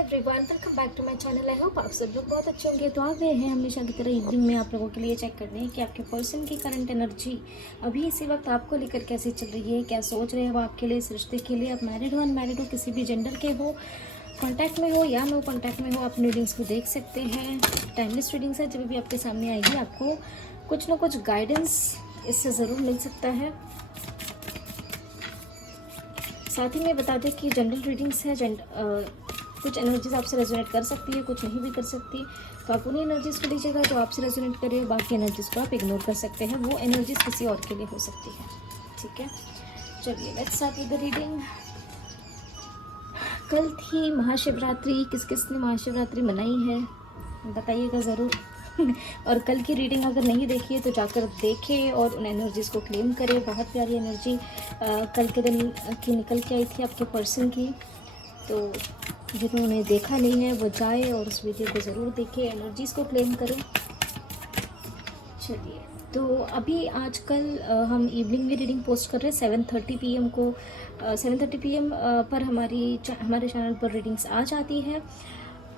Everyone, welcome back to my channel. I hope आप सब लोग बहुत अच्छे होंगे। तो आ गए हैं हमेशा की तरह इवनिंग में आप लोगों के लिए चेक करने कि आपके पर्सन की करंट एनर्जी अभी इसी वक्त आपको लेकर कैसे चल रही है, क्या सोच रहे हैं वो आपके लिए, इस रिश्ते के लिए। आप मैरिड हो, अनमैरिड हो, किसी भी जेंडर के हो, कॉन्टैक्ट में हो या नो कॉन्टैक्ट में हो, आप रीडिंग्स को देख सकते हैं। टाइमलेस रीडिंग्स है, जब भी आपके सामने आएगी आपको कुछ ना कुछ गाइडेंस इससे ज़रूर मिल सकता है। साथ ही में बता दें कि जनरल रीडिंग्स है, कुछ एनर्जीज आपसे रेजोनेट कर सकती है, कुछ नहीं भी कर सकती। तो आप उन्हीं एनर्जीज़ को लीजिएगा जो आपसे रेजोनेट करे, बाकी एनर्जीज़ को आप इग्नोर कर सकते हैं, वो एनर्जीज़ किसी और के लिए हो सकती है। ठीक है, चलिए let's start with the reading. कल थी महाशिवरात्रि, किस किस ने महाशिवरात्रि मनाई है बताइएगा ज़रूर। और कल की रीडिंग अगर नहीं देखी है तो जाकर देखें और उन एनर्जीज़ को क्लेम करें। बहुत प्यारी एनर्जी कल के दिन की निकल के आई थी आपके पर्सन की। तो जिन्होंने देखा नहीं है वो जाए और उस वीडियो को ज़रूर देखें, एनर्जीज़ को क्लेम करें। चलिए, तो अभी आजकल हम इवनिंग में रीडिंग पोस्ट कर रहे हैं 7:30 PM को। 7:30 PM पर हमारे चैनल पर रीडिंग्स आ जाती है।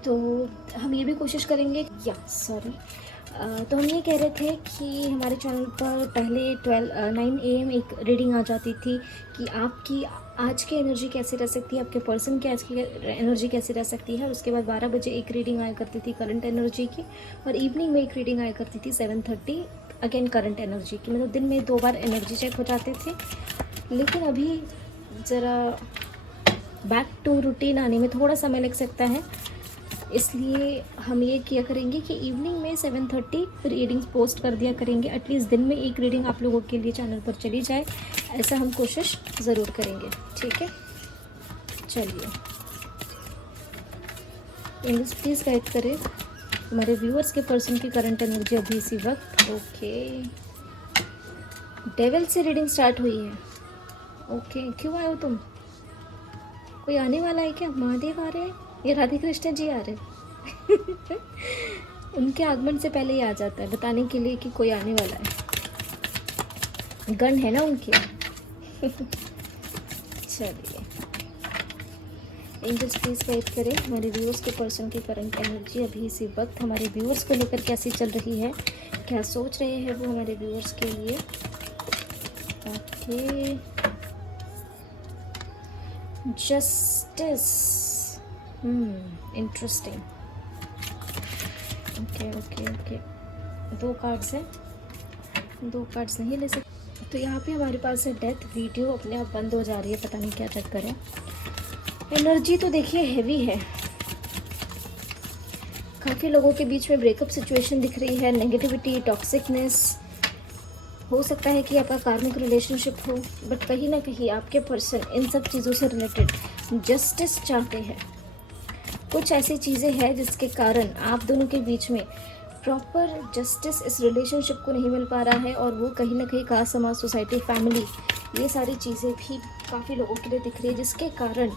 तो हम ये भी कोशिश करेंगे तो हम ये कह रहे थे कि हमारे चैनल पर पहले 9 AM एक रीडिंग आ जाती थी कि आपकी आज की एनर्जी कैसी रह सकती है, आपके पर्सन की आज की एनर्जी कैसी रह सकती है। और उसके बाद 12 बजे एक रीडिंग आया करती थी करंट एनर्जी की, और इवनिंग में एक रीडिंग आया करती थी 7:30 अगेन करंट एनर्जी की। मतलब दिन में 2 बार एनर्जी चेक हो जाते थे। लेकिन अभी ज़रा बैक टू रूटीन आने में थोड़ा समय लग सकता है, इसलिए हम ये किया करेंगे कि इवनिंग में 7:30 रीडिंग्स पोस्ट कर दिया करेंगे। एटलीस्ट दिन में एक रीडिंग आप लोगों के लिए चैनल पर चली जाए, ऐसा हम कोशिश ज़रूर करेंगे। ठीक है, चलिए इंग्लिश प्लीज़ गाइड करें हमारे व्यूअर्स के पर्सन की करंट एनर्जी अभी इसी वक्त। ओके, डेविल से रीडिंग स्टार्ट हुई है। ओके, क्यों आए हो तुम? कोई आने वाला है क्या? महादेव आ रहे हैं या राधे कृष्ण जी आ रहे हैं? उनके आगमन से पहले ही आ जाता है बताने के लिए कि कोई आने वाला है। गन है ना उनके। चलिए एंजल्स प्लीज़ गाइड करें हमारे व्यूअर्स के पर्सन की करंट एनर्जी अभी इसी वक्त हमारे व्यूअर्स को लेकर कैसी चल रही है, क्या सोच रहे हैं वो हमारे व्यूअर्स के लिए। Okay, justice, interesting. Okay okay okay, 2 cards हैं, 2 कार्ड्स नहीं ले सकते। तो यहाँ पे हमारे पास है डेथ। वीडियो अपने आप बंद हो जा रही है, पता नहीं क्या चक्कर है। एनर्जी तो देखिए हैवी है, काफ़ी लोगों के बीच में ब्रेकअप सिचुएशन दिख रही है, नेगेटिविटी, टॉक्सिकनेस। हो सकता है कि आपका कार्मिक रिलेशनशिप हो, बट कहीं ना कहीं आपके पर्सन इन सब चीज़ों से रिलेटेड जस्टिस चाहते हैं। कुछ ऐसी चीज़ें हैं जिसके कारण आप दोनों के बीच में प्रॉपर जस्टिस इस रिलेशनशिप को नहीं मिल पा रहा है, और वो कहीं ना कहीं कास्ट, समाज, सोसाइटी, फैमिली, ये सारी चीज़ें भी काफ़ी लोगों के लिए दिख रही है, जिसके कारण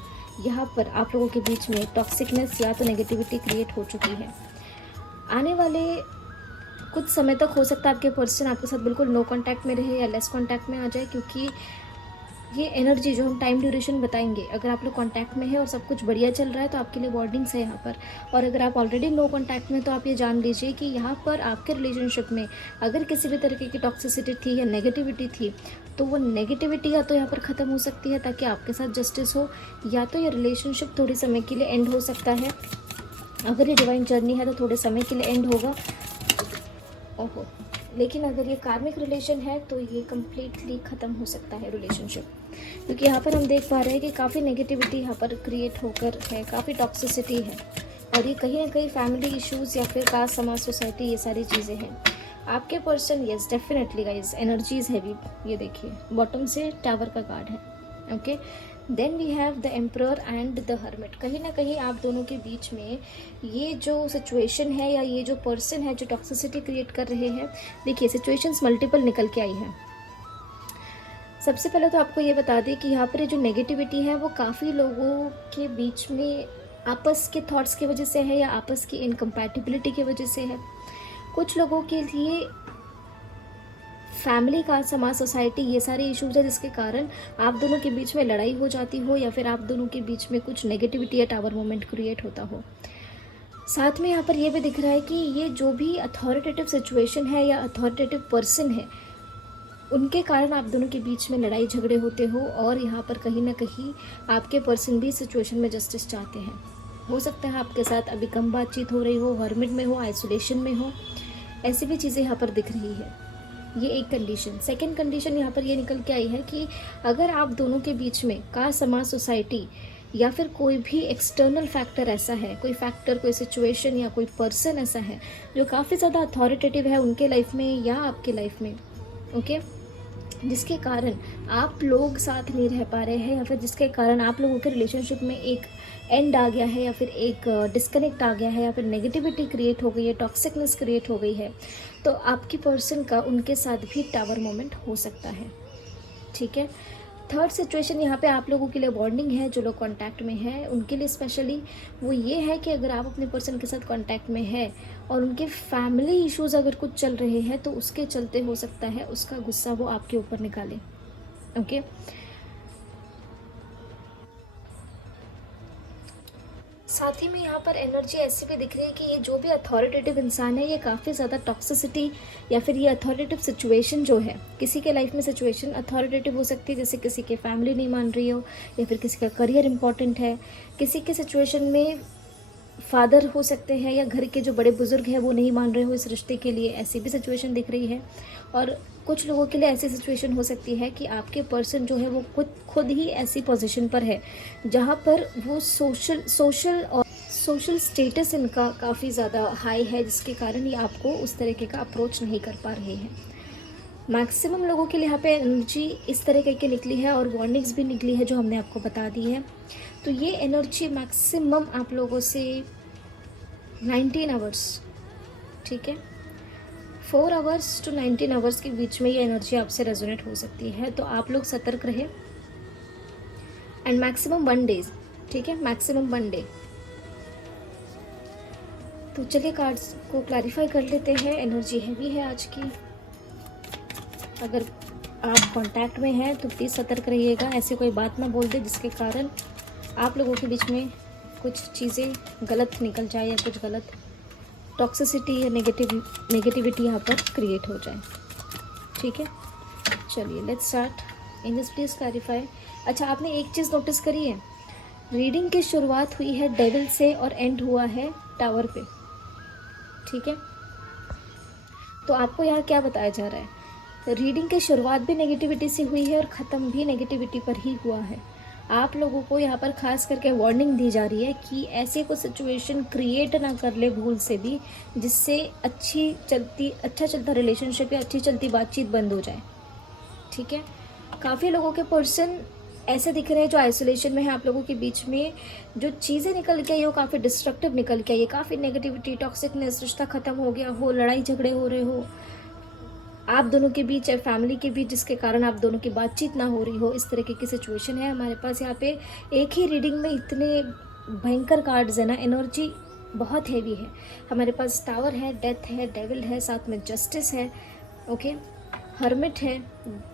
यहाँ पर आप लोगों के बीच में टॉक्सिकनेस या तो नेगेटिविटी क्रिएट हो चुकी है। आने वाले कुछ समय तक हो सकता है आपके पर्सन आपके साथ बिल्कुल नो कांटेक्ट में रहे या लेस कांटेक्ट में आ जाए, क्योंकि ये एनर्जी जो हम टाइम ड्यूरेशन बताएंगे, अगर आप लोग कांटेक्ट में है और सब कुछ बढ़िया चल रहा है तो आपके लिए वार्निंग्स है यहाँ पर। और अगर आप ऑलरेडी नो कांटेक्ट में तो आप ये जान लीजिए कि यहाँ पर आपके रिलेशनशिप में अगर किसी भी तरीके की टॉक्सिसिटी थी या नेगेटिविटी थी, तो वो नेगेटिविटी या तो यहाँ पर ख़त्म हो सकती है ताकि आपके साथ जस्टिस हो, या तो ये रिलेशनशिप थोड़ी समय के लिए एंड हो सकता है। अगर ये डिवाइन जर्नी है तो थोड़े समय के लिए एंड होगा। ओहो, लेकिन अगर ये कार्मिक रिलेशन है तो ये कम्प्लीटली ख़त्म हो सकता है रिलेशनशिप, क्योंकि यहाँ पर हम देख पा रहे हैं कि काफ़ी नेगेटिविटी यहाँ पर क्रिएट होकर है, काफ़ी टॉक्सिसिटी है, और ये कहीं ना कहीं फैमिली इश्यूज़ या फिर कास्ट, समाज, सोसाइटी, ये सारी चीज़ें हैं। आपके person, yes definitely guys, energies heavy. ये देखिए बॉटम से टावर का कार्ड है। Okay, then we have the emperor and the hermit. कहीं ना कहीं आप दोनों के बीच में ये जो सिचुएशन है या ये जो पर्सन है जो टॉक्सिसिटी क्रिएट कर रहे हैं, देखिए सिचुएशंस मल्टीपल निकल के आई है। सबसे पहले तो आपको ये बता दें कि यहाँ पर जो नेगेटिविटी है वो काफ़ी लोगों के बीच में आपस के थॉट्स की वजह से है या आपस की इनकम्पैटिबिलिटी की वजह से है। कुछ लोगों के लिए फैमिली का, समाज, सोसाइटी, ये सारे इश्यूज है जिसके कारण आप दोनों के बीच में लड़ाई हो जाती हो या फिर आप दोनों के बीच में कुछ नेगेटिविटी या टावर मोमेंट क्रिएट होता हो। साथ में यहाँ पर ये भी दिख रहा है कि ये जो भी अथॉरिटेटिव सिचुएशन है या अथॉरिटेटिव पर्सन है, उनके कारण आप दोनों के बीच में लड़ाई झगड़े होते हो और यहाँ पर कहीं ना कहीं आपके पर्सन भी सिचुएशन में जस्टिस चाहते हैं। हो सकता है आपके साथ अभी कम बातचीत हो रही हो, हर्मिट में हो, आइसोलेशन में हो, ऐसी भी चीज़ें यहाँ पर दिख रही है। ये एक कंडीशन। सेकंड कंडीशन यहाँ पर ये निकल के आई है कि अगर आप दोनों के बीच में का, समाज, सोसाइटी या फिर कोई भी एक्सटर्नल फैक्टर ऐसा है, कोई फैक्टर, कोई सिचुएशन या कोई पर्सन ऐसा है जो काफ़ी ज़्यादा अथॉरिटेटिव है उनके लाइफ में या आपके लाइफ में, ओके, जिसके कारण आप लोग साथ नहीं रह पा रहे हैं या फिर जिसके कारण आप लोगों के रिलेशनशिप में एक एंड आ गया है या फिर एक डिस्कनेक्ट आ गया है या फिर नेगेटिविटी क्रिएट हो गई है, टॉक्सिकनेस क्रिएट हो गई है, तो आपकी पर्सन का उनके साथ भी टावर मोमेंट हो सकता है। ठीक है। थर्ड सिचुएशन यहाँ पे आप लोगों के लिए बॉन्डिंग है, जो लोग कांटेक्ट में हैं उनके लिए स्पेशली वो ये है कि अगर आप अपने पर्सन के साथ कांटेक्ट में है और उनके फैमिली इश्यूज अगर कुछ चल रहे हैं तो उसके चलते हो सकता है उसका गुस्सा वो आपके ऊपर निकाले। ओके, साथ ही में यहाँ पर एनर्जी ऐसी भी दिख रही है कि ये जो भी अथॉरिटेटिव इंसान है ये काफ़ी ज़्यादा टॉक्सिसिटी या फिर ये अथॉरिटेटिव सिचुएशन जो है, किसी के लाइफ में सिचुएशन अथॉरिटेटिव हो सकती है, जैसे किसी के फैमिली नहीं मान रही हो या फिर किसी का करियर इंपॉर्टेंट है, किसी के सिचुएशन में फादर हो सकते हैं या घर के जो बड़े बुजुर्ग हैं वो नहीं मान रहे हो इस रिश्ते के लिए, ऐसी भी सिचुएशन दिख रही है। और कुछ लोगों के लिए ऐसी सिचुएशन हो सकती है कि आपके पर्सन जो है वो खुद ही ऐसी पोजीशन पर है जहाँ पर वो सोशल स्टेटस इनका काफ़ी ज़्यादा हाई है, जिसके कारण ये आपको उस तरीके का अप्रोच नहीं कर पा रहे हैं। मैक्सिमम लोगों के लिए यहाँ पे एनर्जी इस तरीके की निकली है और वार्निंग्स भी निकली है जो हमने आपको बता दी है। तो ये एनर्जी मैक्सिमम आप लोगों से 19 आवर्स, ठीक है, 4 आवर्स टू 19 आवर्स के बीच में ये एनर्जी आपसे रेजोनेट हो सकती है। तो आप लोग सतर्क रहे एंड मैक्सिमम 1 डेज, ठीक है, मैक्सिमम 1 डे। तो चलिए कार्ड्स को क्लैरिफाई कर लेते हैं। एनर्जी हैवी है आज की। अगर आप कांटेक्ट में हैं तो प्लीज़ सतर्क रहिएगा, ऐसे कोई बात ना बोल दे जिसके कारण आप लोगों के बीच में कुछ चीज़ें गलत निकल जाए या कुछ गलत टॉक्सिसिटी या नेगेटिविटी यहाँ पर क्रिएट हो जाए। ठीक है, चलिए let's start. Angels please clarify. अच्छा, आपने एक चीज़ नोटिस करी है, रीडिंग की शुरुआत हुई है डेविल से और एंड हुआ है टावर पे। ठीक है, तो आपको यहाँ क्या बताया जा रहा है, रीडिंग की शुरुआत भी नेगेटिविटी से हुई है और ख़त्म भी नेगेटिविटी पर ही हुआ है। आप लोगों को यहाँ पर खास करके वार्निंग दी जा रही है कि ऐसे कोई सिचुएशन क्रिएट ना कर ले भूल से भी जिससे अच्छा चलता रिलेशनशिप या अच्छी चलती बातचीत बंद हो जाए। ठीक है, काफ़ी लोगों के पर्सन ऐसे दिख रहे हैं जो आइसोलेशन में है। आप लोगों के बीच में जो चीज़ें निकल के आई वो काफ़ी डिस्ट्रक्टिव निकल के आई है, काफ़ी नेगेटिविटी, टॉक्सिकनेस, रिश्ता ख़त्म हो गया हो, लड़ाई झगड़े हो रहे हो आप दोनों के बीच या फैमिली के बीच, जिसके कारण आप दोनों की बातचीत ना हो रही हो, इस तरीके की सिचुएशन है। हमारे पास यहाँ पे एक ही रीडिंग में इतने भयंकर कार्ड्स है ना, एनर्जी बहुत हैवी है। हमारे पास टावर है, डेथ है, डेविल है, साथ में जस्टिस है, ओके, हर्मिट है,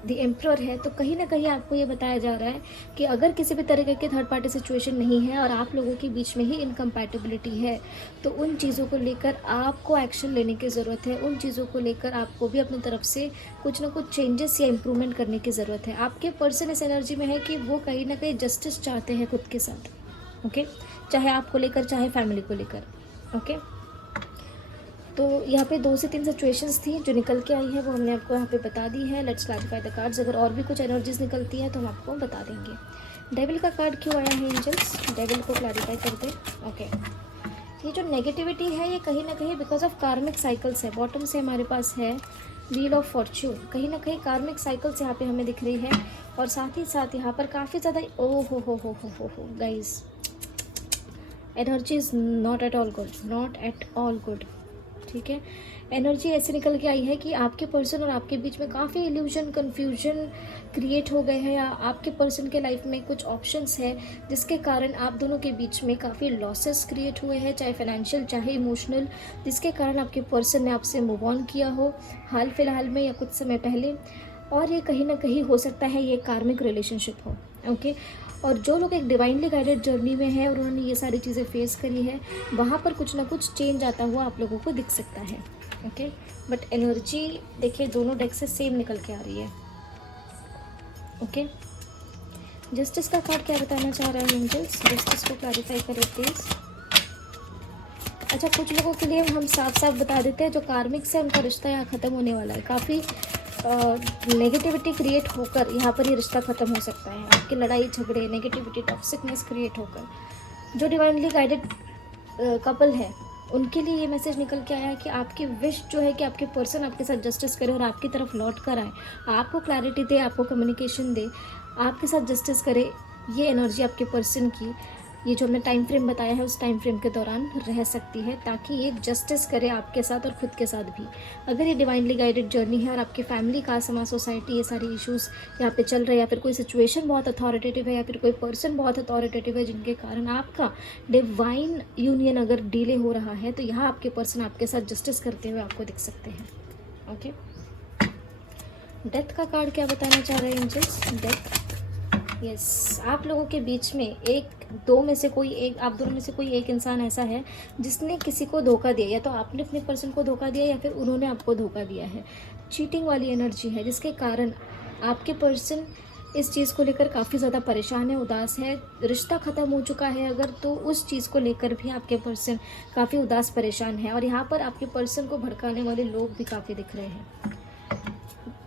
द एम्परर है। तो कहीं ना कहीं आपको ये बताया जा रहा है कि अगर किसी भी तरीके की थर्ड पार्टी सिचुएशन नहीं है और आप लोगों के बीच में ही इनकम्पैटिबिलिटी है तो उन चीज़ों को लेकर आपको एक्शन लेने की ज़रूरत है। उन चीज़ों को लेकर आपको भी अपनी तरफ से कुछ ना कुछ चेंजेस या इम्प्रूवमेंट करने की ज़रूरत है। आपके पर्सन इस एनर्जी में है कि वो कहीं ना कहीं जस्टिस चाहते हैं खुद के साथ, ओके, चाहे आपको लेकर चाहे फैमिली को लेकर, ओके। तो यहाँ पे 2 से 3 सिचुएशंस थी जो निकल के आई है, वो हमने आपको यहाँ पे बता दी है। Let's clarify the cards. अगर और भी कुछ एनर्जीज निकलती है तो हम आपको बता देंगे। डेविल का कार्ड क्यों आया है एंजल्स, डेविल को क्लैरिफाई कर दे। ओके, ये जो नेगेटिविटी है ये कहीं ना कहीं बिकॉज ऑफ कार्मिक साइकिल्स है। बॉटम से हमारे पास है व्हील ऑफ फॉर्च्यून, कहीं ना कहीं कार्मिक साइकिल्स यहाँ पे हमें दिख रही है। और साथ ही साथ यहाँ पर काफ़ी ज़्यादा ओ हो guys, energy is not at all good, not at all good. ठीक है, एनर्जी ऐसे निकल के आई है कि आपके पर्सन और आपके बीच में काफ़ी इल्यूजन, कन्फ्यूजन क्रिएट हो गए हैं, या आपके पर्सन के लाइफ में कुछ ऑप्शंस है जिसके कारण आप दोनों के बीच में काफ़ी लॉसेस क्रिएट हुए हैं, चाहे फाइनेंशियल चाहे इमोशनल, जिसके कारण आपके पर्सन ने आपसे मूव ऑन किया हो हाल फिलहाल में या कुछ समय पहले। और ये कहीं ना कहीं हो सकता है ये कार्मिक रिलेशनशिप हो। ओके, और जो लोग एक डिवाइनली गाइडेड जर्नी में है और उन्होंने ये सारी चीज़ें फेस करी है, वहाँ पर कुछ ना कुछ चेंज आता हुआ आप लोगों को दिख सकता है। ओके, बट एनर्जी देखिए दोनों डेक से सेम निकल के आ रही है। ओके, जस्टिस का कार्ड क्या बताना चाह रहा है एंजल्स? जस्टिस को क्लैरिफाई करें प्लीज़। अच्छा, कुछ लोगों के लिए हम साफ साफ बता देते हैं, जो कार्मिक से उनका रिश्ता यहाँ ख़त्म होने वाला है। काफ़ी नेगेटिविटी क्रिएट होकर यहाँ पर ये रिश्ता ख़त्म हो सकता है। आपकी लड़ाई झगड़े, नेगेटिविटी, टॉक्सिकनेस क्रिएट होकर जो डिवाइनली गाइडेड कपल है उनके लिए ये मैसेज निकल के आया है कि आपकी विश जो है कि आपके पर्सन आपके साथ जस्टिस करे और आपकी तरफ लौट कर आए, आपको क्लैरिटी दे, आपको कम्युनिकेशन दे, आपके साथ जस्टिस करे। ये एनर्जी आपके पर्सन की, ये जो हमने टाइम फ्रेम बताया है उस टाइम फ्रेम के दौरान रह सकती है, ताकि ये जस्टिस करे आपके साथ और खुद के साथ भी। अगर ये डिवाइनली गाइडेड जर्नी है और आपकी फैमिली का, समाज, सोसाइटी, ये सारी इश्यूज़ यहाँ पे चल रहे हैं, या फिर कोई सिचुएशन बहुत अथॉरिटेटिव है, या फिर कोई पर्सन बहुत अथॉरिटेटिव है जिनके कारण आपका डिवाइन यूनियन अगर डिले हो रहा है, तो यहाँ आपके पर्सन आपके साथ जस्टिस करते हुए आपको दिख सकते हैं। ओके, डेथ का कार्ड क्या बताना चाह रहे हैं एंजल्स? डेथ, यस, आप लोगों के बीच में एक दो में से कोई एक, आप दोनों में से कोई एक इंसान ऐसा है जिसने किसी को धोखा दिया, या तो आपने अपने पर्सन को धोखा दिया या फिर उन्होंने आपको धोखा दिया है। चीटिंग वाली एनर्जी है, जिसके कारण आपके पर्सन इस चीज़ को लेकर काफ़ी ज़्यादा परेशान है, उदास है। रिश्ता ख़त्म हो चुका है अगर, तो उस चीज़ को लेकर भी आपके पर्सन काफ़ी उदास परेशान है। और यहाँ पर आपके पर्सन को भड़काने वाले लोग भी काफ़ी दिख रहे हैं।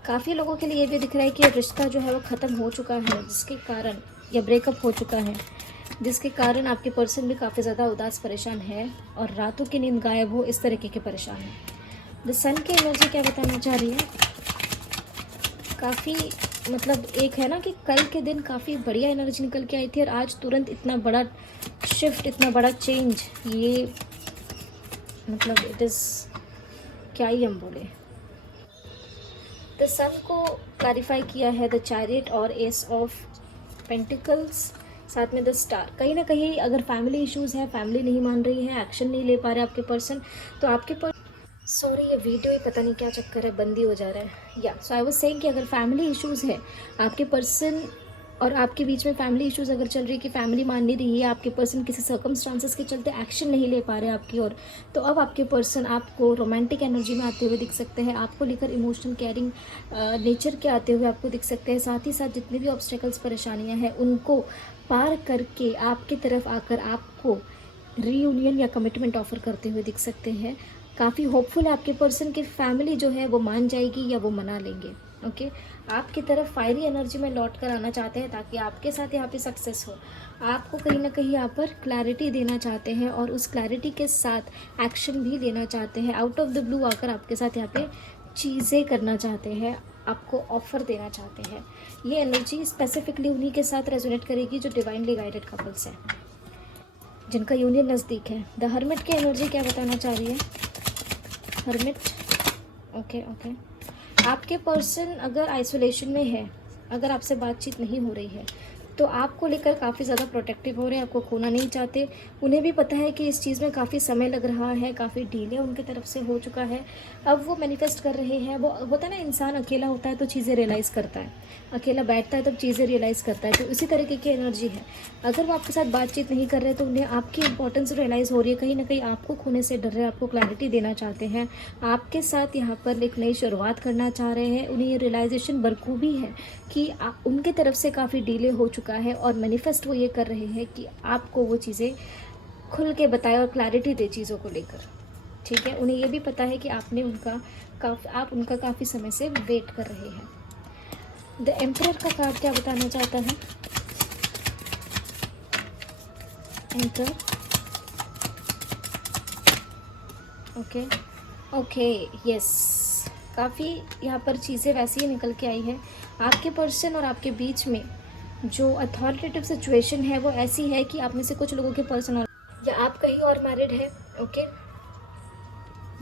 काफ़ी लोगों के लिए ये भी दिख रहा है कि रिश्ता जो है वो ख़त्म हो चुका है, जिसके कारण, या ब्रेकअप हो चुका है, जिसके कारण आपके पर्सन भी काफ़ी ज़्यादा उदास परेशान है और रातों की नींद गायब हो, इस तरीके के परेशान है। द सन की एनर्जी क्या बताना चाह रही है? काफ़ी मतलब एक है ना कि कल के दिन काफ़ी बढ़िया एनर्जी निकल के आई थी और आज तुरंत इतना बड़ा शिफ्ट, इतना बड़ा चेंज, ये मतलब इट इज़, क्या ही हम बोले। द सन को क्लैरिफाई किया है द चैरियट और एस ऑफ पेंटिकल्स, साथ में द स्टार। कहीं ना कहीं अगर फैमिली इश्यूज़ है, फैमिली नहीं मान रही है, एक्शन नहीं ले पा रहे आपके पर्सन, तो आपके सॉरी ये वीडियो ही पता नहीं क्या चक्कर है, बंद ही हो जा रहा है। या सो आई वाज सेइंग कि अगर फैमिली इश्यूज़ है आपके पर्सन और आपके बीच में, फैमिली इश्यूज़ अगर चल रही है कि फैमिली मान नहीं रही है, आपके पर्सन किसी सर्कमस्टांसेस के चलते एक्शन नहीं ले पा रहे आपकी ओर, तो अब आपके पर्सन आपको रोमांटिक एनर्जी में आते हुए दिख सकते हैं, आपको लेकर इमोशनल केयरिंग नेचर के आते हुए आपको दिख सकते हैं। साथ ही साथ जितने भी ऑब्स्टेकल्स, परेशानियाँ हैं, उनको पार करके आपकी तरफ आकर आपको रीयूनियन या कमिटमेंट ऑफर करते हुए दिख सकते हैं। काफ़ी होपफुल है आपके पर्सन की फैमिली जो है वो मान जाएगी या वो मना लेंगे। ओके, आपकी तरफ फायरी एनर्जी में लौट कर आना चाहते हैं ताकि आपके साथ यहाँ पे सक्सेस हो। आपको कहीं ना कहीं यहाँ पर क्लैरिटी देना चाहते हैं और उस क्लैरिटी के साथ एक्शन भी लेना चाहते हैं। आउट ऑफ द ब्लू आकर आपके साथ यहाँ पे चीज़ें करना चाहते हैं, आपको ऑफ़र देना चाहते हैं। ये एनर्जी स्पेसिफिकली उन्हीं के साथ रेजोनेट करेगी जो डिवाइनली गाइडेड कपल्स हैं, जिनका यूनियन नज़दीक है। द हर्मिट की एनर्जी क्या बताना चाह रही है? हर्मिट, ओके, आपके पर्सन अगर आइसोलेशन में है, अगर आपसे बातचीत नहीं हो रही है, तो आपको लेकर काफ़ी ज़्यादा प्रोटेक्टिव हो रहे हैं, आपको खोना नहीं चाहते। उन्हें भी पता है कि इस चीज़ में काफ़ी समय लग रहा है, काफ़ी डिले उनकी तरफ से हो चुका है। अब वो मैनिफेस्ट कर रहे हैं। वो होता है ना, इंसान अकेला होता है तो चीज़ें रियलाइज़ करता है, अकेला बैठता है तब चीज़ें रियलाइज़ करता है, तो इसी तरीके की एनर्जी है। अगर वो आपके साथ बातचीत नहीं कर रहे तो उन्हें आपकी इंपॉर्टेंस रियलाइज़ हो रही है, कहीं ना कहीं आपको खोने से डर रहे हैं, आपको क्लैरिटी देना चाहते हैं, आपके साथ यहाँ पर एक नई शुरुआत करना चाह रहे हैं। उन्हें ये रियलाइजेशन बरखूबी है कि उनके तरफ से काफ़ी डिले हो चुका है और मैनिफेस्ट वो ये कर रहे हैं कि आपको वो चीज़ें खुल के बताए और क्लैरिटी दे चीज़ों को लेकर। ठीक है, उन्हें ये भी पता है कि आपने आप उनका काफ़ी समय से वेट कर रहे हैं। द एम्परर का कार्ड क्या बताना चाहता है? एम्परर, ओके, यस, काफ़ी यहाँ पर चीज़ें वैसी ही निकल के आई है। आपके पर्सन और आपके बीच में जो अथॉरिटेटिव सिचुएशन है वो ऐसी है कि आप में से कुछ लोगों के पर्सन और, या आप कहीं और मैरिड है, ओके,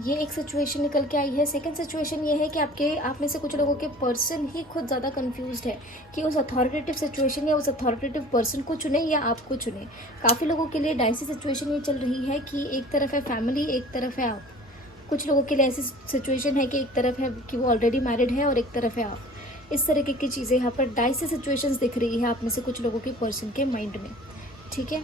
ये एक सिचुएशन निकल के आई है। सेकंड सिचुएशन ये है कि आप में से कुछ लोगों के पर्सन ही खुद ज़्यादा कंफ्यूज्ड है कि उस अथॉरिटेटिव सिचुएशन या उस अथॉरिटेटिव पर्सन को चुने या आपको चुने। काफ़ी लोगों के लिए डाइसी सिचुएशन ये चल रही है कि एक तरफ है फैमिली, एक तरफ है आप। कुछ लोगों के लिए ऐसी सिचुएशन है कि एक तरफ है कि वो ऑलरेडी मैरिड है और एक तरफ है आप। इस तरीके की चीज़ें यहाँ पर डाइसी सिचुएशंस दिख रही है आप में से कुछ लोगों के पर्सन के माइंड में, ठीक है।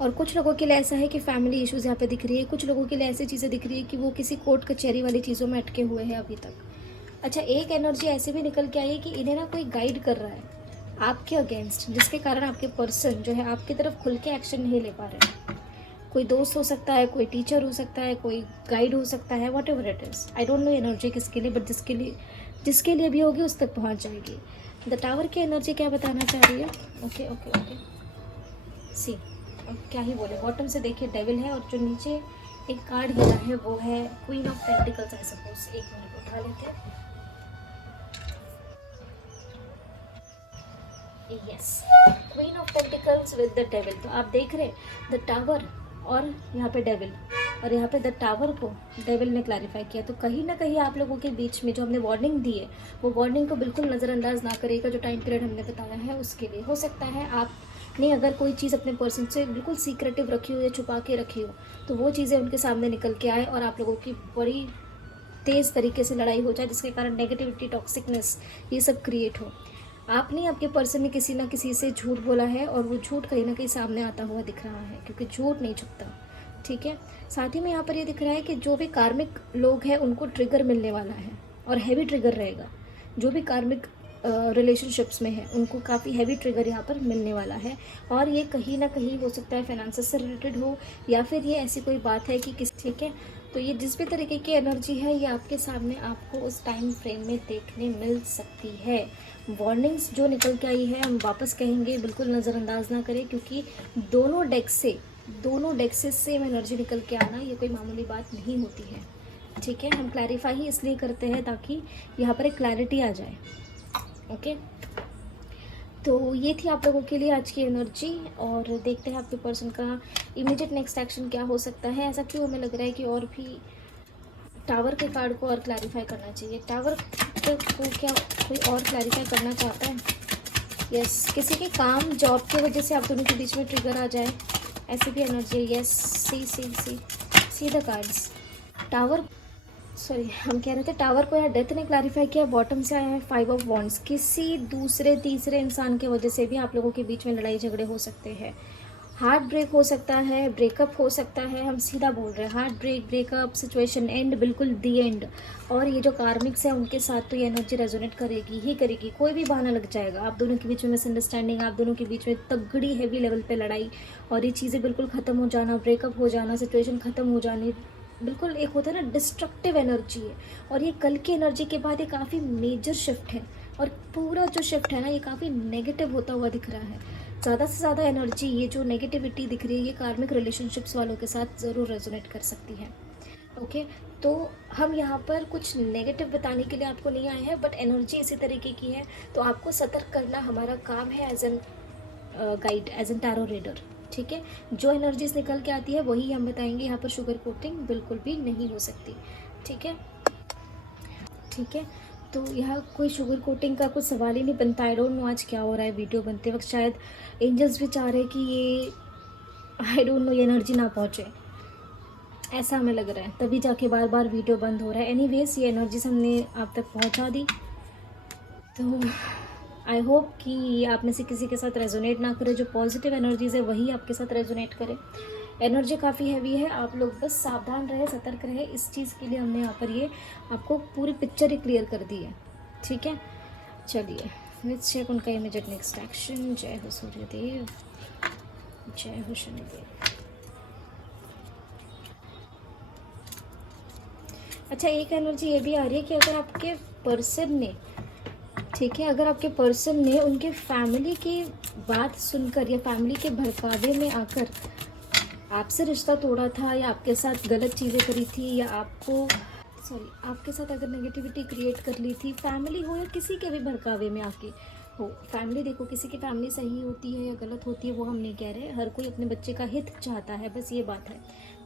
और कुछ लोगों के लिए ऐसा है कि फैमिली इश्यूज़ यहाँ पे दिख रही है। कुछ लोगों के लिए ऐसी चीज़ें दिख रही है कि वो किसी कोर्ट कचहरी वाली चीज़ों में अटके हुए हैं अभी तक। अच्छा, एक एनर्जी ऐसे भी निकल के आई है कि इन्हें ना कोई गाइड कर रहा है आपके अगेंस्ट, जिसके कारण आपके पर्सन जो है आपकी तरफ खुल के एक्शन नहीं ले पा रहे हैं। कोई दोस्त हो सकता है, कोई टीचर हो सकता है, कोई गाइड हो सकता है, what ever it is. I don't know energy किसके लिए, बट जिसके लिए भी होगी उस तक पहुँच जाएगी। द टावर की एनर्जी क्या बताना चाह रही है? ओके ओके ओके, सी अब क्या ही बोले। बॉटम से देखिए डेविल है, और जो नीचे एक कार्ड गिरा है वो है queen of pentacles. I suppose, एक मिनट उठा लेते हैं। Yes, queen of pentacles with the devil. तो आप देख रहे द टावर और यहाँ पे डेविल, और यहाँ पे द टावर को डेविल ने क्लैरिफाई किया। तो कहीं ना कहीं आप लोगों के बीच में जो हमने वार्निंग दी है वो वार्निंग को बिल्कुल नज़रअंदाज ना करेगा। जो टाइम पीरियड हमने बताया है उसके लिए हो सकता है आपने अगर कोई चीज़ अपने पर्सन से बिल्कुल सीक्रेटिव रखी हो या छुपा के रखी हो तो वो चीज़ें उनके सामने निकल के आए और आप लोगों की बड़ी तेज़ तरीके से लड़ाई हो जाए, जिसके कारण नेगेटिविटी, टॉक्सिकनेस ये सब क्रिएट हो। आपने आपके पर्सन ने किसी ना किसी से झूठ बोला है और वो झूठ कहीं ना कहीं सामने आता हुआ दिख रहा है, क्योंकि झूठ नहीं छुपता, ठीक है। साथ ही में यहाँ पर ये दिख रहा है कि जो भी कार्मिक लोग हैं उनको ट्रिगर मिलने वाला है, और हैवी ट्रिगर रहेगा। जो भी कार्मिक रिलेशनशिप्स में है उनको काफ़ी हैवी ट्रिगर यहाँ पर मिलने वाला है, और ये कहीं ना कहीं हो सकता है फाइनेंसेस से रिलेटेड हो, या फिर ये ऐसी कोई बात है कि किस, ठीक है। तो ये जिस भी तरीके की एनर्जी है ये आपके सामने आपको उस टाइम फ्रेम में देखने मिल सकती है। वार्निंग्स जो निकल के आई है हम वापस कहेंगे बिल्कुल नज़रअंदाज ना करें, क्योंकि दोनों डेक से सेम एनर्जी निकल के आना ये कोई मामूली बात नहीं होती है, ठीक है। हम क्लैरिफाई ही इसलिए करते हैं ताकि यहाँ पर एक क्लैरिटी आ जाए, ओके। तो ये थी आप लोगों के लिए आज की एनर्जी, और देखते हैं आपके पर्सन का इमीडिएट नेक्स्ट एक्शन क्या हो सकता है। ऐसा क्यों हमें लग रहा है कि और भी टावर के कार्ड को और क्लैरिफाई करना चाहिए। टावर को क्या कोई और क्लैरिफाई करना चाहता है? यस, किसी के काम जॉब की वजह से आप दोनों के बीच में ट्रिगर आ जाए, ऐसी भी एनर्जी है। Yes, see the cards. Tower, sorry हम कह रहे थे टावर को यहाँ डेथ ने क्लैरिफाई किया। बॉटम से आया है 5 ऑफ वॉन्ड्स। किसी दूसरे तीसरे इंसान की वजह से भी आप लोगों के बीच में लड़ाई झगड़े हो सकते हैं। हार्ट ब्रेक हो सकता है, ब्रेकअप हो सकता है, हम सीधा बोल रहे हैं heart break, breakup, situation end, बिल्कुल दी एंड। और ये जो कार्मिक्स है उनके साथ तो ये एनर्जी रेजोनेट करेगी ही करेगी। कोई भी बहाना लग जाएगा, आप दोनों के बीच में मिसअंडरस्टैंडिंग, आप दोनों के बीच में तगड़ी हैवी लेवल पे लड़ाई, और ये चीज़ें बिल्कुल ख़त्म हो जाना, ब्रेकअप हो जाना, सिचुएशन ख़त्म हो जानी, बिल्कुल एक होता है ना डिस्ट्रक्टिव एनर्जी है। और ये कल की एनर्जी के बाद ये काफ़ी मेजर शिफ्ट है, और पूरा जो शिफ्ट है ना ये काफ़ी नेगेटिव होता हुआ दिख रहा है। ज़्यादा से ज़्यादा एनर्जी, ये जो नेगेटिविटी दिख रही है ये कार्मिक रिलेशनशिप्स वालों के साथ ज़रूर रेजोनेट कर सकती है, ओके। तो हम यहाँ पर कुछ नेगेटिव बताने के लिए आपको नहीं आए हैं, बट एनर्जी इसी तरीके की है, तो आपको सतर्क करना हमारा काम है as an guide, as an tarot reader, ठीक है। जो एनर्जीज निकल के आती है वही हम बताएंगे। यहाँ पर शुगर कोटिंग बिल्कुल भी नहीं हो सकती, ठीक है, ठीक है। तो यहाँ कोई शुगर कोटिंग का कुछ सवाल ही नहीं बनता। आई डोंट नो आज क्या हो रहा है, वीडियो बनते वक्त शायद एंजल्स भी चाह रहे हैं कि ये आई डोंट नो ये एनर्जी ना पहुँचे, ऐसा हमें लग रहा है, तभी जाके बार बार वीडियो बंद हो रहा है। एनीवेज ये एनर्जीज हमने आप तक पहुँचा दी, तो आई होप कि आप में से किसी के साथ रेजोनेट ना करे। जो पॉजिटिव एनर्जीज़ है वही आपके साथ रेजोनेट करे। एनर्जी काफ़ी हैवी है, आप लोग बस सावधान रहे, सतर्क रहे। इस चीज़ के लिए हमने यहाँ पर ये आपको पूरी पिक्चर ही क्लियर कर दी है, ठीक है। चलिए लेट्स चेक उनका इमीडिएट नेक्स्ट एक्शन। जय हो सूर्यदेव, जय हो शनिदेव। अच्छा, एक एनर्जी ये भी आ रही है कि अगर आपके पर्सन ने, ठीक है, अगर आपके पर्सन ने उनके फैमिली की बात सुनकर या फैमिली के भड़कावे में आकर आपसे रिश्ता तोड़ा था, या आपके साथ गलत चीज़ें करी थी, या आपके साथ अगर नेगेटिविटी क्रिएट कर ली थी, फैमिली हो या किसी के भी भड़कावे में आके हो। फैमिली देखो, किसी की फैमिली सही होती है या गलत होती है वो हम नहीं कह रहे, हर कोई अपने बच्चे का हित चाहता है, बस ये बात है,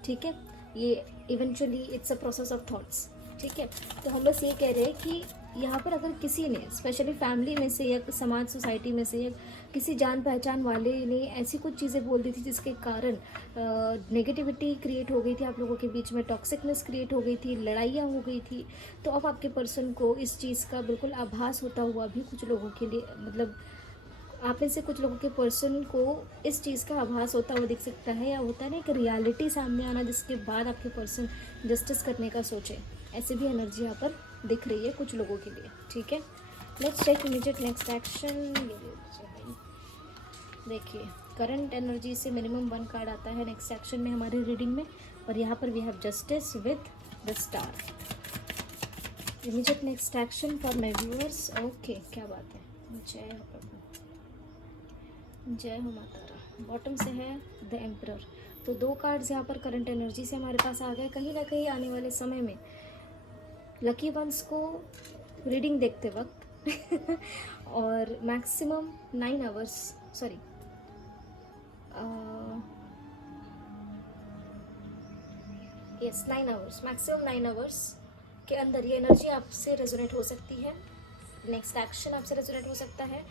ठीक है। ये eventually it's a process of thoughts, ठीक है। तो हम बस ये कह रहे हैं कि यहाँ पर अगर किसी ने स्पेशली फैमिली में से या समाज सोसाइटी में से या किसी जान पहचान वाले ने ऐसी कुछ चीज़ें बोल दी थी जिसके कारण नेगेटिविटी क्रिएट हो गई थी, आप लोगों के बीच में टॉक्सिकनेस क्रिएट हो गई थी, लड़ाइयाँ हो गई थी, तो अब आपके पर्सन को इस चीज़ का बिल्कुल आभास होता हुआ भी कुछ लोगों के लिए, मतलब आप में से कुछ लोगों के पर्सन को इस चीज़ का आभास होता हुआ दिख सकता है, या होता है ना एक रियलिटी सामने आना जिसके बाद आपके पर्सन जस्टिस करने का सोचे, ऐसी भी एनर्जी यहाँ पर दिख रही है कुछ लोगों के लिए, ठीक है। Let's check immediate next action. देखिए करंट एनर्जी से मिनिमम 1 कार्ड आता है नेक्स्ट एक्शन में हमारे रीडिंग में, और यहाँ पर we have justice with the star. Immediate next action for my viewers. Okay, क्या बात है, जय हो प्रभु, जय हो माता रा। बॉटम से है द एम्परर। तो 2 कार्ड्स यहाँ पर करंट एनर्जी से हमारे पास आ गए। कहीं ना कहीं आने वाले समय में लकी वंस को रीडिंग देखते वक्त और maximum 9 hours, sorry yes 9 hours, maximum 9 hours के अंदर ये एनर्जी आपसे रेजोनेट हो सकती है। नेक्स्ट एक्शन आपसे रेजोनेट हो सकता है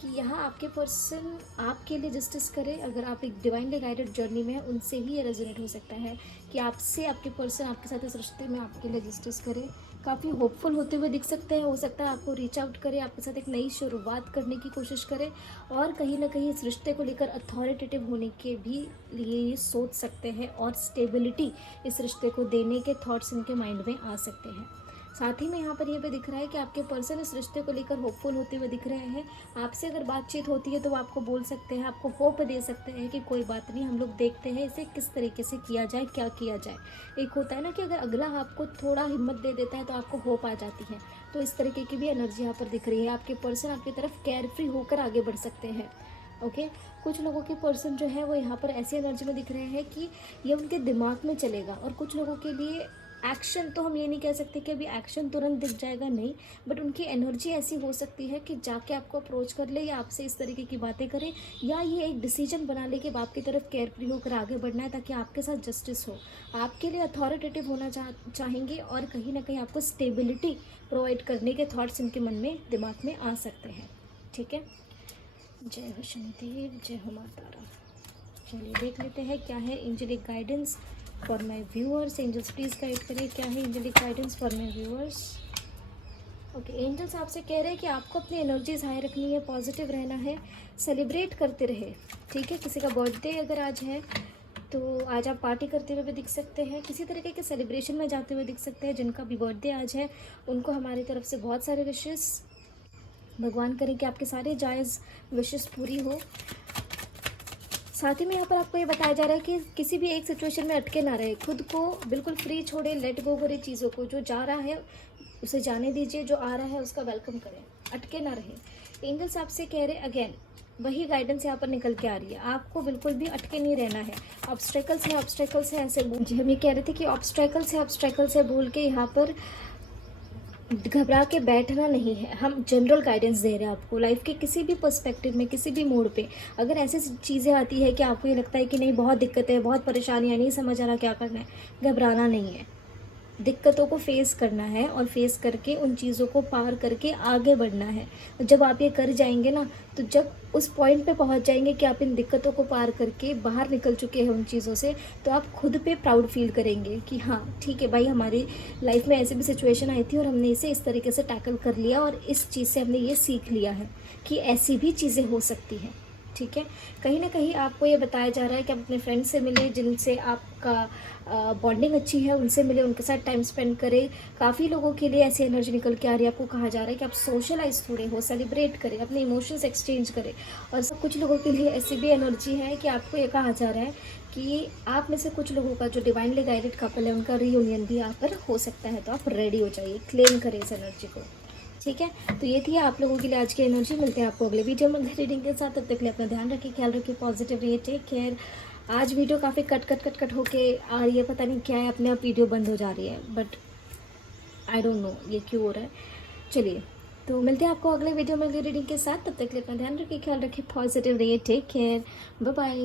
कि यहाँ आपके पर्सन आपके लिए जस्टिस करे। अगर आप एक डिवाइनली गाइडेड जर्नी में हैं, उनसे ही ये रेजोनेट हो सकता है कि आपसे आपके पर्सन आपके साथ इस रिश्ते में आपके लिए जस्टिस करे। काफ़ी होपफुल होते हुए दिख सकते हैं, हो सकता है आपको रीच आउट करे, आपके साथ एक नई शुरुआत करने की कोशिश करे, और कहीं ना कहीं इस रिश्ते को लेकर अथॉरिटेटिव होने के भी लिए ये सोच सकते हैं, और स्टेबिलिटी इस रिश्ते को देने के थॉट्स इनके माइंड में आ सकते हैं। साथ ही में यहाँ पर ये भी दिख रहा है कि आपके पर्सन इस रिश्ते को लेकर होपफुल होते हुए दिख रहे हैं। आपसे अगर बातचीत होती है तो वो आपको बोल सकते हैं, आपको होप दे सकते हैं कि कोई बात नहीं, हम लोग देखते हैं इसे किस तरीके से किया जाए, क्या किया जाए। एक होता है ना कि अगर अगला आपको थोड़ा हिम्मत दे देता है तो आपको होप आ जाती है। तो इस तरीके की भी एनर्जी यहाँ पर दिख रही है। आपके पर्सन आपकी तरफ केयर फ्री होकर आगे बढ़ सकते हैं। ओके, कुछ लोगों के पर्सन जो है वो यहाँ पर ऐसी एनर्जी में दिख रहे हैं कि ये उनके दिमाग में चलेगा, और कुछ लोगों के लिए एक्शन, तो हम ये नहीं कह सकते कि अभी एक्शन तुरंत दिख जाएगा, नहीं, बट उनकी एनर्जी ऐसी हो सकती है कि जाके आपको अप्रोच कर ले, या आपसे इस तरीके की बातें करे, या ये एक डिसीजन बना ले कि अब आपकी तरफ केयर फ्री होकर आगे बढ़ना है ताकि आपके साथ जस्टिस हो। आपके लिए अथॉरिटेटिव होना चाहेंगे, और कहीं ना कहीं आपको स्टेबिलिटी प्रोवाइड करने के थॉट्स इनके मन में, दिमाग में आ सकते हैं, ठीक है। जय हो शनिदेव, जय हो माता रा। चलिए देख लेते हैं क्या है angelic guidance for my viewers. Angels please guide करें, क्या है angelic guidance for my viewers. Okay, angels आपसे कह रहे हैं कि आपको अपनी एनर्जीज हाई रखनी है, पॉजिटिव रहना है, सेलिब्रेट करते रहे, ठीक है। किसी का बर्थडे अगर आज है तो आज आप पार्टी करते हुए भी दिख सकते हैं, किसी तरीके के सेलिब्रेशन में जाते हुए दिख सकते हैं। जिनका भी बर्थडे आज है उनको हमारी तरफ से बहुत सारे विशेस, भगवान करें कि आपके सारे जायज़ विशेस पूरी हो। साथ ही में यहाँ पर आपको ये बताया जा रहा है कि किसी भी एक सिचुएशन में अटके ना रहे, खुद को बिल्कुल फ्री छोड़े, लेट गो करें चीज़ों को। जो जा रहा है उसे जाने दीजिए, जो आ रहा है उसका वेलकम करें, अटके ना रहे। एंजल्स आपसे कह रहे अगेन वही गाइडेंस यहाँ पर निकल के आ रही है, आपको बिल्कुल भी अटके नहीं रहना है। ऑब्स्टेकल्स है ऐसे जी, हम ये कह रहे थे कि ऑब्स्टेकल्स है बोल के यहाँ पर घबरा के बैठना नहीं है। हम जनरल गाइडेंस दे रहे हैं आपको लाइफ के किसी भी पर्सपेक्टिव में, किसी भी मोड़ पे। अगर ऐसी चीज़ें आती है कि आपको ये लगता है कि नहीं बहुत दिक्कतें हैं, बहुत परेशानियाँ, नहीं समझ आ रहा क्या करना है, घबराना नहीं है। दिक्कतों को फेस करना है, और फेस करके उन चीज़ों को पार करके आगे बढ़ना है। जब आप ये कर जाएंगे ना, तो जब उस पॉइंट पे पहुंच जाएंगे कि आप इन दिक्कतों को पार करके बाहर निकल चुके हैं उन चीज़ों से, तो आप खुद पे प्राउड फील करेंगे कि हाँ ठीक है भाई, हमारी लाइफ में ऐसी भी सिचुएशन आई थी और हमने इसे इस तरीके से टैकल कर लिया, और इस चीज़ से हमने ये सीख लिया है कि ऐसी भी चीज़ें हो सकती हैं, ठीक है। कहीं ना कहीं आपको ये बताया जा रहा है कि आप अपने फ्रेंड से मिले, जिनसे आपका बॉन्डिंग अच्छी है, उनसे मिले, उनके साथ टाइम स्पेंड करें। काफ़ी लोगों के लिए ऐसी एनर्जी निकल के आ रही है, आपको कहा जा रहा है कि आप सोशलाइज थोड़े हो, सेलिब्रेट करें, अपने इमोशंस एक्सचेंज करें। और कुछ लोगों के लिए ऐसी भी एनर्जी है कि आपको ये कहा जा रहा है कि आप में से कुछ लोगों का जो डिवाइनली गाइडेड कपल है उनका रीयूनियन भी यहाँ पर हो सकता है। तो आप रेडी हो जाइए, क्लेम करें इस एनर्जी को, ठीक है। तो ये थी आप लोगों के लिए आज की एनर्जी। मिलते हैं आपको अगले वीडियो में अगले रीडिंग के साथ। तब तक के लिए अपना ध्यान रखिए, ख्याल रखिए, पॉजिटिव रहिए, टेक केयर। आज वीडियो काफ़ी कट होके आ रही है, पता नहीं क्या है, अपने आप वीडियो बंद हो जा रही है, बट आई डोंट नो ये क्यों हो रहा है। चलिए, तो मिलते हैं आपको अगले वीडियो में अगले रीडिंग के साथ। तब तक के लिए अपना ध्यान रखिए, ख्याल रखिए, पॉजिटिव रहिए, टेक केयर, बाय बाय।